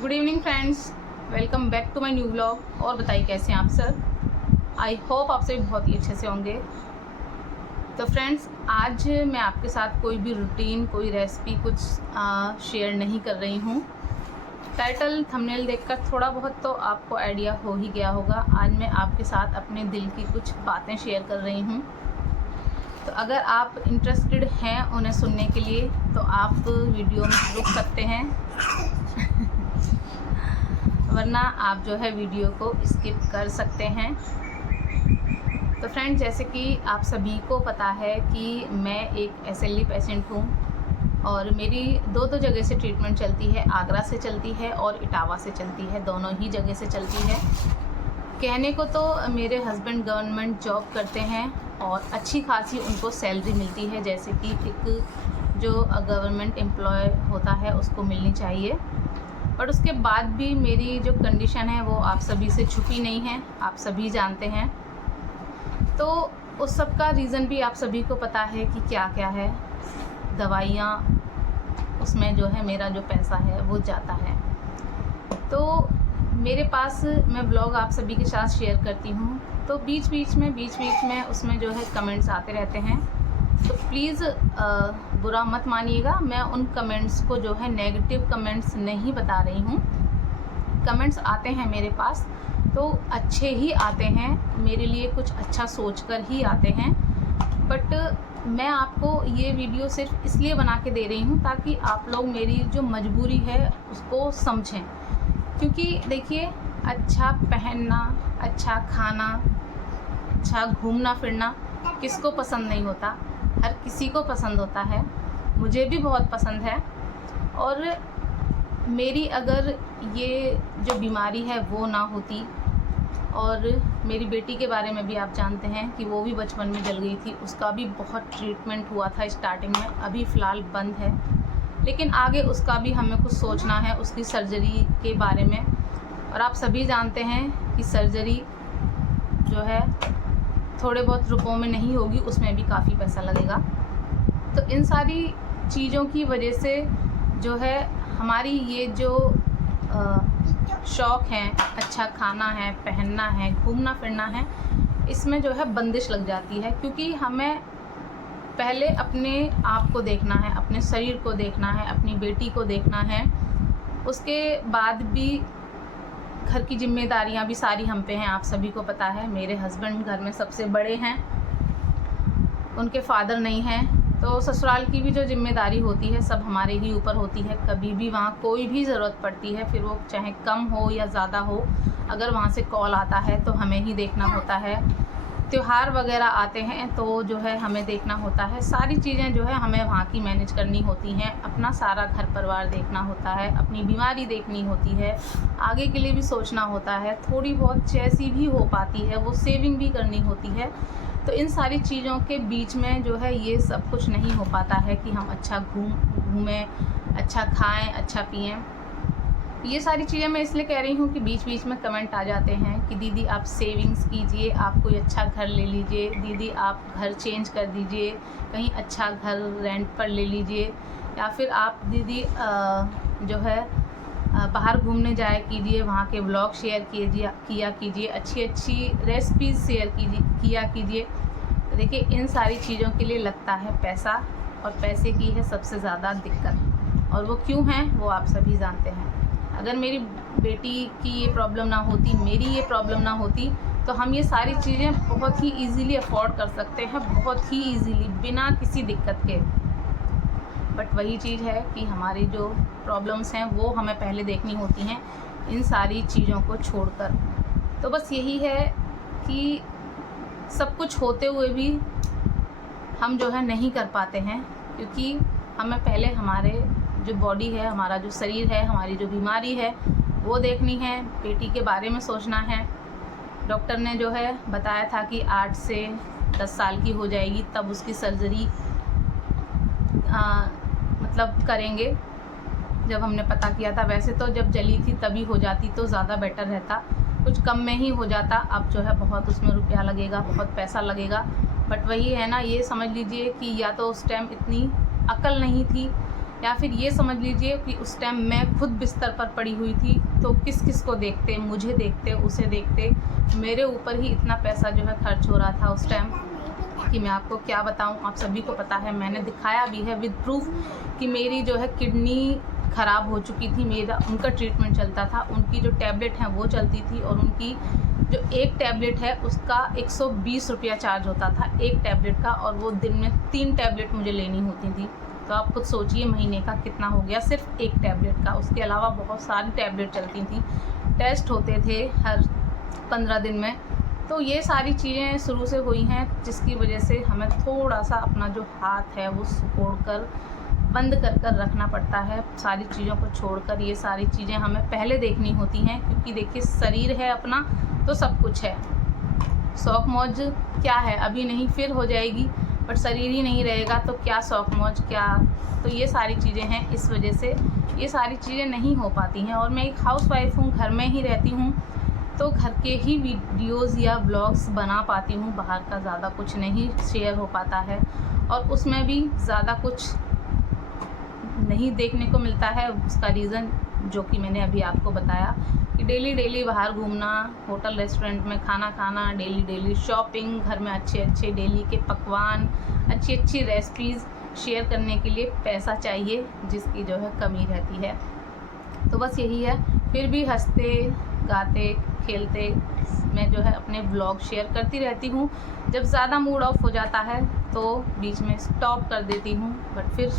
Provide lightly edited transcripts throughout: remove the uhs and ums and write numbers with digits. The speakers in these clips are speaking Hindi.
Good evening friends, welcome back to my new vlog. और बताइए कैसे हैं आप सब। आई होप आप सभी बहुत ही अच्छे से होंगे। तो फ्रेंड्स, आज मैं आपके साथ कोई भी रूटीन, कोई रेसिपी कुछ शेयर नहीं कर रही हूँ। टाइटल थंबनेल देखकर थोड़ा बहुत तो आपको आइडिया हो ही गया होगा। आज मैं आपके साथ अपने दिल की कुछ बातें शेयर कर रही हूँ। तो अगर आप इंटरेस्टेड हैं उन्हें सुनने के लिए तो आप वीडियो में रुक सकते हैं वरना आप जो है वीडियो को स्किप कर सकते हैं। तो फ्रेंड, जैसे कि आप सभी को पता है कि मैं एक SLE पेशेंट हूँ और मेरी दो जगह से ट्रीटमेंट चलती है। आगरा से चलती है और इटावा से चलती है, दोनों ही जगह से चलती है। कहने को तो मेरे हस्बैंड गवर्नमेंट जॉब करते हैं और अच्छी खासी उनको सैलरी मिलती है, जैसे कि एक जो गवर्नमेंट एम्प्लॉय होता है उसको मिलनी चाहिए। बट उसके बाद भी मेरी जो कंडीशन है वो आप सभी से छुपी नहीं है, आप सभी जानते हैं। तो उस सब का रीज़न भी आप सभी को पता है कि क्या क्या है। दवाइयाँ, उसमें जो है मेरा जो पैसा है वो जाता है। तो मेरे पास मैं ब्लॉग आप सभी के साथ शेयर करती हूँ, तो बीच बीच में उसमें जो है कमेंट्स आते रहते हैं। तो प्लीज़ बुरा मत मानिएगा, मैं उन कमेंट्स को जो है नेगेटिव कमेंट्स नहीं बता रही हूँ। कमेंट्स आते हैं मेरे पास तो अच्छे ही आते हैं, मेरे लिए कुछ अच्छा सोचकर ही आते हैं। बट मैं आपको ये वीडियो सिर्फ इसलिए बना के दे रही हूँ ताकि आप लोग मेरी जो मजबूरी है उसको समझें। क्योंकि देखिए, अच्छा पहनना, अच्छा खाना, अच्छा घूमना फिरना किसको पसंद नहीं होता, हर किसी को पसंद होता है। मुझे भी बहुत पसंद है। और मेरी अगर ये जो बीमारी है वो ना होती, और मेरी बेटी के बारे में भी आप जानते हैं कि वो भी बचपन में जल गई थी, उसका भी बहुत ट्रीटमेंट हुआ था स्टार्टिंग में, अभी फ़िलहाल बंद है। लेकिन आगे उसका भी हमें कुछ सोचना है, उसकी सर्जरी के बारे में। और आप सभी जानते हैं कि सर्जरी जो है थोड़े बहुत रुपयों में नहीं होगी, उसमें भी काफ़ी पैसा लगेगा। तो इन सारी चीज़ों की वजह से जो है हमारी ये जो शौक़ हैं, अच्छा खाना है, पहनना है, घूमना फिरना है, इसमें जो है बंदिश लग जाती है। क्योंकि हमें पहले अपने आप को देखना है, अपने शरीर को देखना है, अपनी बेटी को देखना है। उसके बाद भी घर की जिम्मेदारियां भी सारी हम पे हैं, आप सभी को पता है। मेरे हस्बैंड घर में सबसे बड़े हैं, उनके फादर नहीं हैं, तो ससुराल की भी जो जिम्मेदारी होती है सब हमारे ही ऊपर होती है। कभी भी वहाँ कोई भी ज़रूरत पड़ती है, फिर वो चाहे कम हो या ज़्यादा हो, अगर वहाँ से कॉल आता है तो हमें ही देखना होता है। त्योहार वगैरह आते हैं तो जो है हमें देखना होता है। सारी चीज़ें जो है हमें वहाँ की मैनेज करनी होती हैं। अपना सारा घर परिवार देखना होता है, अपनी बीमारी देखनी होती है, आगे के लिए भी सोचना होता है। थोड़ी बहुत जैसी भी हो पाती है वो सेविंग भी करनी होती है। तो इन सारी चीज़ों के बीच में जो है ये सब कुछ नहीं हो पाता है कि हम अच्छा घूमें, अच्छा खाएँ, अच्छा पिएँ। ये सारी चीज़ें मैं इसलिए कह रही हूँ कि बीच बीच में कमेंट आ जाते हैं कि दीदी आप सेविंग्स कीजिए, आप कोई अच्छा घर ले लीजिए, दीदी आप घर चेंज कर दीजिए, कहीं अच्छा घर रेंट पर ले लीजिए, या फिर आप दीदी जो है बाहर घूमने जाया कीजिए, वहाँ के व्लॉग शेयर किया कीजिए, अच्छी अच्छी रेसिपीज़ शेयर किया कीजिए। देखिए, इन सारी चीज़ों के लिए लगता है पैसा, और पैसे की है सबसे ज़्यादा दिक्कत। और वो क्यों है वो आप सभी जानते हैं। अगर मेरी बेटी की ये प्रॉब्लम ना होती, मेरी ये प्रॉब्लम ना होती, तो हम ये सारी चीज़ें बहुत ही इजीली अफोर्ड कर सकते हैं, बहुत ही इजीली, बिना किसी दिक्कत के। बट वही चीज़ है कि हमारी जो प्रॉब्लम्स हैं वो हमें पहले देखनी होती हैं, इन सारी चीज़ों को छोड़कर। तो बस यही है कि सब कुछ होते हुए भी हम जो है नहीं कर पाते हैं, क्योंकि हमें पहले हमारे जो बॉडी है, हमारा जो शरीर है, हमारी जो बीमारी है वो देखनी है, बेटी के बारे में सोचना है। डॉक्टर ने जो है बताया था कि 8 से 10 साल की हो जाएगी तब उसकी सर्जरी मतलब करेंगे। जब हमने पता किया था, वैसे तो जब जली थी तभी हो जाती तो ज़्यादा बेटर रहता, कुछ कम में ही हो जाता। अब जो है बहुत उसमें रुपया लगेगा, बहुत पैसा लगेगा। बट वही है ना, ये समझ लीजिए कि या तो उस टाइम इतनी अकल नहीं थी या फिर ये समझ लीजिए कि उस टाइम मैं खुद बिस्तर पर पड़ी हुई थी, तो किस किस को देखते, मुझे देखते, उसे देखते, मेरे ऊपर ही इतना पैसा जो है खर्च हो रहा था उस टाइम कि मैं आपको क्या बताऊं। आप सभी को पता है, मैंने दिखाया भी है विद प्रूफ कि मेरी जो है किडनी ख़राब हो चुकी थी, मेरा उनका ट्रीटमेंट चलता था, उनकी जो टैबलेट हैं वो चलती थी, और उनकी जो एक टैबलेट है उसका 120 रुपया चार्ज होता था एक टैबलेट का, और वो दिन में 3 टैबलेट मुझे लेनी होती थी। तो आप खुद सोचिए महीने का कितना हो गया सिर्फ एक टैबलेट का। उसके अलावा बहुत सारी टैबलेट चलती थी, टेस्ट होते थे हर 15 दिन में। तो ये सारी चीज़ें शुरू से हुई हैं, जिसकी वजह से हमें थोड़ा सा अपना जो हाथ है वो सिकोड़ कर बंद कर कर रखना पड़ता है। सारी चीज़ों को छोड़कर ये सारी चीज़ें हमें पहले देखनी होती हैं, क्योंकि देखिए शरीर है अपना तो सब कुछ है। शौक मौज क्या है, अभी नहीं फिर हो जाएगी, बट शरीर ही नहीं रहेगा तो क्या शौक मौज क्या। तो ये सारी चीज़ें हैं, इस वजह से ये सारी चीज़ें नहीं हो पाती हैं। और मैं एक हाउसवाइफ हूँ, घर में ही रहती हूँ, तो घर के ही वीडियोज़ या ब्लॉग्स बना पाती हूँ, बाहर का ज़्यादा कुछ नहीं शेयर हो पाता है, और उसमें भी ज़्यादा कुछ नहीं देखने को मिलता है। उसका रीज़न जो कि मैंने अभी आपको बताया कि डेली बाहर घूमना, होटल रेस्टोरेंट में खाना खाना, डेली शॉपिंग, घर में अच्छे डेली के पकवान, अच्छी रेसिपीज़ शेयर करने के लिए पैसा चाहिए, जिसकी जो है कमी रहती है। तो बस यही है, फिर भी हंसते गाते खेलते मैं जो है अपने ब्लॉग शेयर करती रहती हूँ। जब ज़्यादा मूड ऑफ हो जाता है तो बीच में स्टॉप कर देती हूँ, बट फिर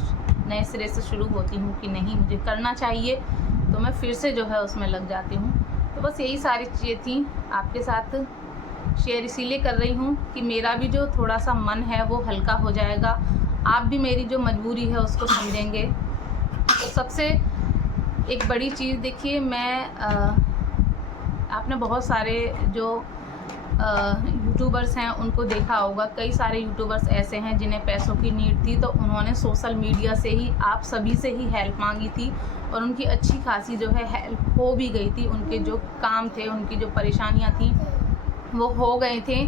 नए सिरे से शुरू होती हूँ कि नहीं मुझे करना चाहिए, तो मैं फिर से जो है उसमें लग जाती हूँ। तो बस यही सारी चीज़ें थी, आपके साथ शेयर इसीलिए कर रही हूँ कि मेरा भी जो थोड़ा सा मन है वो हल्का हो जाएगा, आप भी मेरी जो मजबूरी है उसको समझेंगे। तो सबसे एक बड़ी चीज़ देखिए, मैं आपने बहुत सारे जो यूट्यूबर्स हैं उनको देखा होगा, कई सारे यूट्यूबर्स ऐसे हैं जिन्हें पैसों की नीड थी, तो उन्होंने सोशल मीडिया से ही आप सभी से ही हेल्प मांगी थी, और उनकी अच्छी खासी जो है हेल्प हो भी गई थी। उनके जो काम थे, उनकी जो परेशानियां थी वो हो गए थे,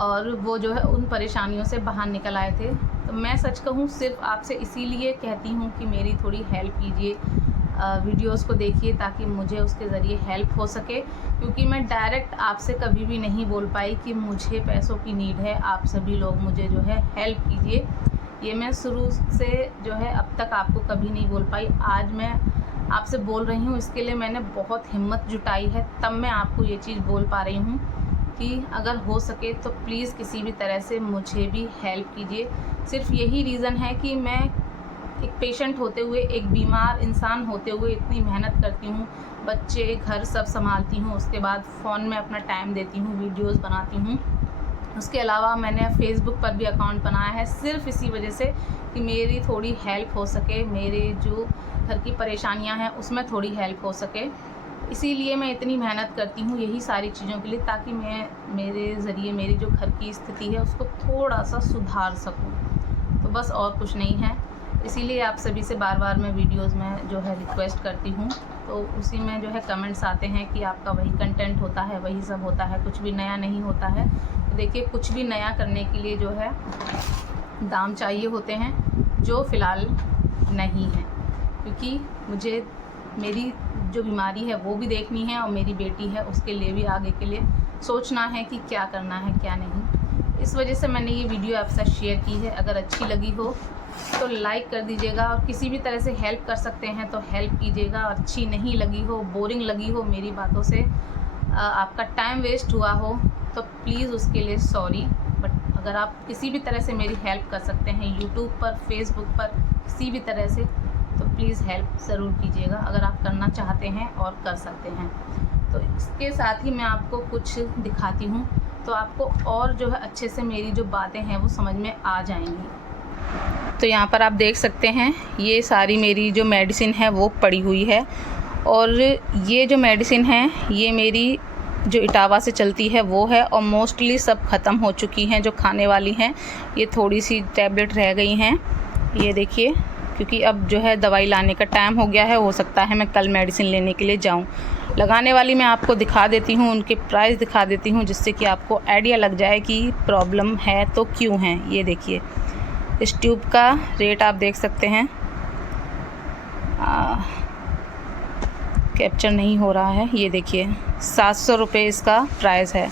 और वो जो है उन परेशानियों से बाहर निकल आए थे। तो मैं सच कहूँ सिर्फ आपसे इसीलिए कहती हूँ कि मेरी थोड़ी हेल्प कीजिए, वीडियोस को देखिए, ताकि मुझे उसके ज़रिए हेल्प हो सके, क्योंकि मैं डायरेक्ट आपसे कभी भी नहीं बोल पाई कि मुझे पैसों की नीड है, आप सभी लोग मुझे जो है हेल्प कीजिए। ये मैं शुरू से जो है अब तक आपको कभी नहीं बोल पाई। आज मैं आपसे बोल रही हूँ, इसके लिए मैंने बहुत हिम्मत जुटाई है, तब मैं आपको ये चीज़ बोल पा रही हूँ कि अगर हो सके तो प्लीज़ किसी भी तरह से मुझे भी हेल्प कीजिए। सिर्फ यही रीज़न है कि मैं एक पेशेंट होते हुए, एक बीमार इंसान होते हुए इतनी मेहनत करती हूँ, बच्चे घर सब संभालती हूँ, उसके बाद फ़ोन में अपना टाइम देती हूँ, वीडियोस बनाती हूँ। उसके अलावा मैंने फेसबुक पर भी अकाउंट बनाया है, सिर्फ इसी वजह से कि मेरी थोड़ी हेल्प हो सके, मेरे जो घर की परेशानियाँ हैं उसमें थोड़ी हेल्प हो सके। इसीलिए मैं इतनी मेहनत करती हूँ यही सारी चीज़ों के लिए, ताकि मैं मेरे ज़रिए मेरी जो घर की स्थिति है उसको थोड़ा सा सुधार सकूँ। तो बस और कुछ नहीं है, इसीलिए आप सभी से बार बार मैं वीडियोस में जो है रिक्वेस्ट करती हूँ। तो उसी में जो है कमेंट्स आते हैं कि आपका वही कंटेंट होता है, वही सब होता है, कुछ भी नया नहीं होता है। तो देखिए, कुछ भी नया करने के लिए जो है दाम चाहिए होते हैं, जो फ़िलहाल नहीं है, क्योंकि मुझे मेरी जो बीमारी है वो भी देखनी है, और मेरी बेटी है उसके लिए भी आगे के लिए सोचना है कि क्या करना है क्या नहीं। इस वजह से मैंने ये वीडियो आपसे शेयर की है। अगर अच्छी लगी हो तो लाइक कर दीजिएगा, और किसी भी तरह से हेल्प कर सकते हैं तो हेल्प कीजिएगा। अच्छी नहीं लगी हो, बोरिंग लगी हो मेरी बातों से, आपका टाइम वेस्ट हुआ हो, तो प्लीज़ उसके लिए सॉरी। बट अगर आप किसी भी तरह से मेरी हेल्प कर सकते हैं, यूट्यूब पर, फेसबुक पर, किसी भी तरह से, तो प्लीज़ हेल्प ज़रूर कीजिएगा, अगर आप करना चाहते हैं और कर सकते हैं। तो इसके साथ ही मैं आपको कुछ दिखाती हूँ, तो आपको और जो है अच्छे से मेरी जो बातें हैं वो समझ में आ जाएंगी। तो यहाँ पर आप देख सकते हैं, ये सारी मेरी जो मेडिसिन है वो पड़ी हुई है, और ये जो मेडिसिन है ये मेरी जो इटावा से चलती है वो है, और मोस्टली सब ख़त्म हो चुकी हैं जो खाने वाली हैं। ये थोड़ी सी टैबलेट रह गई हैं, ये देखिए, क्योंकि अब जो है दवाई लाने का टाइम हो गया है, हो सकता है मैं कल मेडिसिन लेने के लिए जाऊं। लगाने वाली मैं आपको दिखा देती हूं, उनके प्राइस दिखा देती हूं, जिससे कि आपको आइडिया लग जाए कि प्रॉब्लम है तो क्यों है। ये देखिए, इस ट्यूब का रेट आप देख सकते हैं कैप्चर नहीं हो रहा है। ये देखिए 700 रुपये इसका प्राइस है।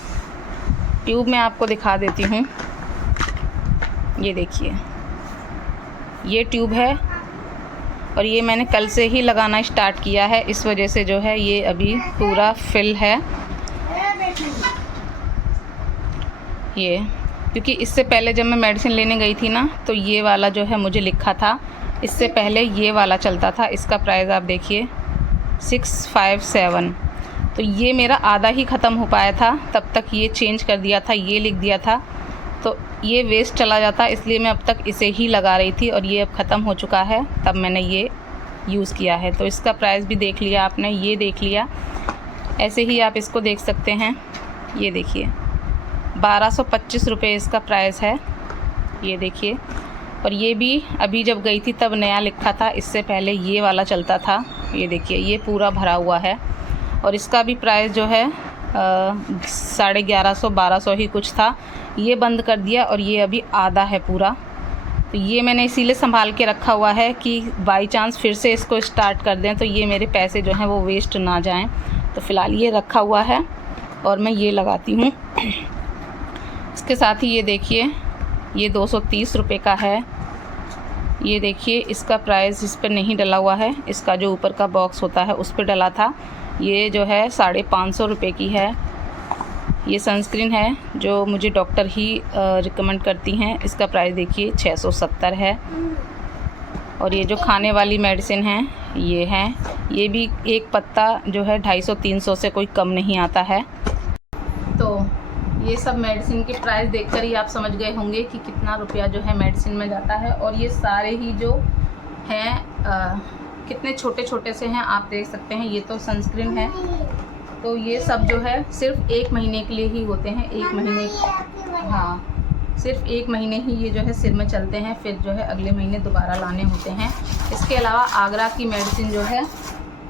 ट्यूब मैं आपको दिखा देती हूँ। ये देखिए ये ट्यूब है और ये मैंने कल से ही लगाना स्टार्ट किया है, इस वजह से जो है ये अभी पूरा फिल है। ये क्योंकि इससे पहले जब मैं मेडिसिन लेने गई थी ना, तो ये वाला जो है मुझे लिखा था, इससे पहले ये वाला चलता था। इसका प्राइस आप देखिए 657। तो ये मेरा आधा ही ख़त्म हो पाया था, तब तक ये चेंज कर दिया था, ये लिख दिया था, तो ये वेस्ट चला जाता, इसलिए मैं अब तक इसे ही लगा रही थी और ये अब ख़त्म हो चुका है, तब मैंने ये यूज़ किया है। तो इसका प्राइस भी देख लिया आपने, ये देख लिया। ऐसे ही आप इसको देख सकते हैं। ये देखिए 1225 रुपये इसका प्राइस है। ये देखिए, और ये भी अभी जब गई थी तब नया लिखा था, इससे पहले ये वाला चलता था। ये देखिए ये पूरा भरा हुआ है और इसका भी प्राइस जो है 1150 1200 ही कुछ था। ये बंद कर दिया और ये अभी आधा है पूरा। तो ये मैंने इसीलिए संभाल के रखा हुआ है कि बाई चांस फिर से इसको स्टार्ट कर दें तो ये मेरे पैसे जो हैं वो वेस्ट ना जाएं। तो फ़िलहाल ये रखा हुआ है और मैं ये लगाती हूँ। इसके साथ ही ये देखिए ये 230 रुपये का है। ये देखिए इसका प्राइस इस पर नहीं डला हुआ है, इसका जो ऊपर का बॉक्स होता है उस पर डला था। ये जो है 550 रुपये की है। ये सनस्क्रीन है जो मुझे डॉक्टर ही रिकमेंड करती हैं। इसका प्राइस देखिए 670 है। और ये जो खाने वाली मेडिसिन है ये है, ये भी एक पत्ता जो है 250-300 से कोई कम नहीं आता है। तो ये सब मेडिसिन के प्राइस देखकर ही आप समझ गए होंगे कि कितना रुपया जो है मेडिसिन में जाता है। और ये सारे ही जो हैं कितने छोटे छोटे से हैं आप देख सकते हैं। ये तो सनस्क्रीन है, तो ये सब जो है सिर्फ 1 महीने के लिए ही होते हैं। 1 महीने, हाँ सिर्फ 1 महीने ही ये जो है सिर में चलते हैं, फिर जो है अगले महीने दोबारा लाने होते हैं। इसके अलावा आगरा की मेडिसिन जो है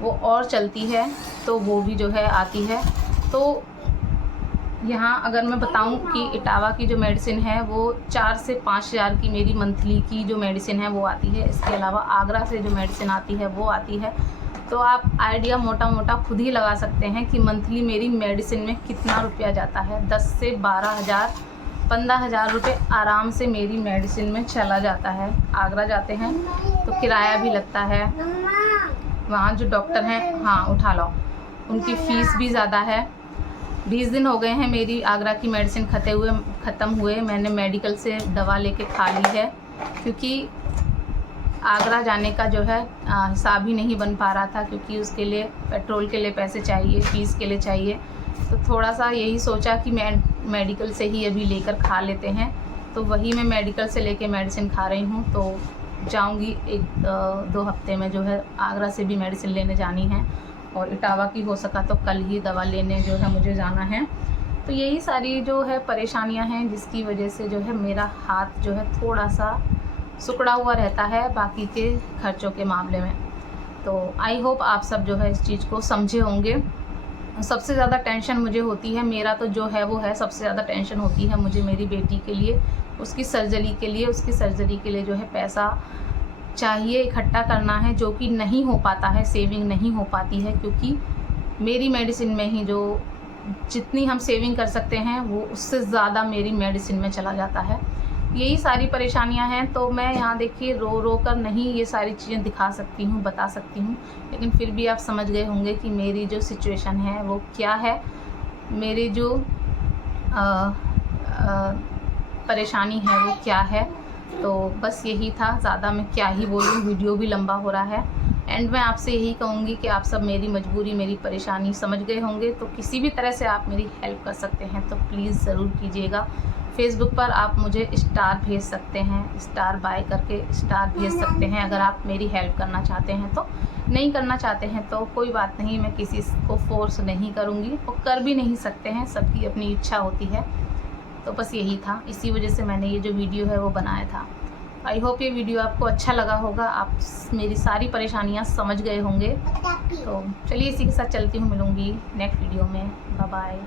वो और चलती है, तो वो भी जो है आती है। तो यहाँ अगर मैं बताऊं कि इटावा की जो मेडिसिन है वो 4 से 5 हज़ार की मेरी मंथली की जो मेडिसिन है वो आती है। इसके अलावा आगरा से जो मेडिसिन आती है वो आती है। तो आप आइडिया मोटा मोटा खुद ही लगा सकते हैं कि मंथली मेरी मेडिसिन में कितना रुपया जाता है। 10 से 12 हज़ार 15 हज़ार रुपये आराम से मेरी मेडिसिन में चला जाता है। आगरा जाते हैं तो किराया भी लगता है, वहाँ जो डॉक्टर हैं, हाँ उठा लो, उनकी फ़ीस भी ज़्यादा है। 20 दिन हो गए हैं मेरी आगरा की मेडिसिन ख़त्म हुए। मैंने मेडिकल से दवा लेके खा ली है, क्योंकि आगरा जाने का जो है हिसाब ही नहीं बन पा रहा था, क्योंकि उसके लिए पेट्रोल के लिए पैसे चाहिए, फ़ीस के लिए चाहिए। तो थोड़ा सा यही सोचा कि मेडिकल से ही अभी लेकर खा लेते हैं। तो वही मैं मेडिकल से लेके मेडिसिन खा रही हूँ। तो जाऊँगी 1-2 हफ्ते में जो है आगरा से भी मेडिसिन लेने जानी है, और इटावा की हो सका तो कल ही दवा लेने जो है मुझे जाना है। तो यही सारी जो है परेशानियां हैं, जिसकी वजह से जो है मेरा हाथ जो है थोड़ा सा सिकुड़ा हुआ रहता है बाकी के खर्चों के मामले में। तो आई होप आप सब जो है इस चीज़ को समझे होंगे। सबसे ज़्यादा टेंशन मुझे होती है, मेरा तो जो है वो है, सबसे ज़्यादा टेंशन होती है मुझे मेरी बेटी के लिए, उसकी सर्जरी के लिए। उसकी सर्जरी के लिए जो है पैसा चाहिए, इकट्ठा करना है, जो कि नहीं हो पाता है, सेविंग नहीं हो पाती है, क्योंकि मेरी मेडिसिन में ही जो जितनी हम सेविंग कर सकते हैं वो उससे ज़्यादा मेरी मेडिसिन में चला जाता है। यही सारी परेशानियां हैं। तो मैं यहाँ देखिए रो रो कर नहीं ये सारी चीज़ें दिखा सकती हूँ, बता सकती हूँ, लेकिन फिर भी आप समझ गए होंगे कि मेरी जो सिचुएशन है वो क्या है, मेरी जो परेशानी है वो क्या है। तो बस यही था, ज़्यादा मैं क्या ही बोलूँ, वीडियो भी लंबा हो रहा है। एंड मैं आपसे यही कहूँगी कि आप सब मेरी मजबूरी, मेरी परेशानी समझ गए होंगे। तो किसी भी तरह से आप मेरी हेल्प कर सकते हैं तो प्लीज़ ज़रूर कीजिएगा। फेसबुक पर आप मुझे स्टार भेज सकते हैं, स्टार बाय करके स्टार भेज सकते हैं अगर आप मेरी हेल्प करना चाहते हैं। तो नहीं करना चाहते हैं तो कोई बात नहीं, मैं किसी को फोर्स नहीं करूँगी, और कर भी नहीं सकते हैं, सबकी अपनी इच्छा होती है। तो बस यही था, इसी वजह से मैंने ये जो वीडियो है वो बनाया था। आई होप ये वीडियो आपको अच्छा लगा होगा, आप मेरी सारी परेशानियाँ समझ गए होंगे। तो चलिए इसी के साथ चलती हूँ, मिलूँगी नेक्स्ट वीडियो में। Bye bye.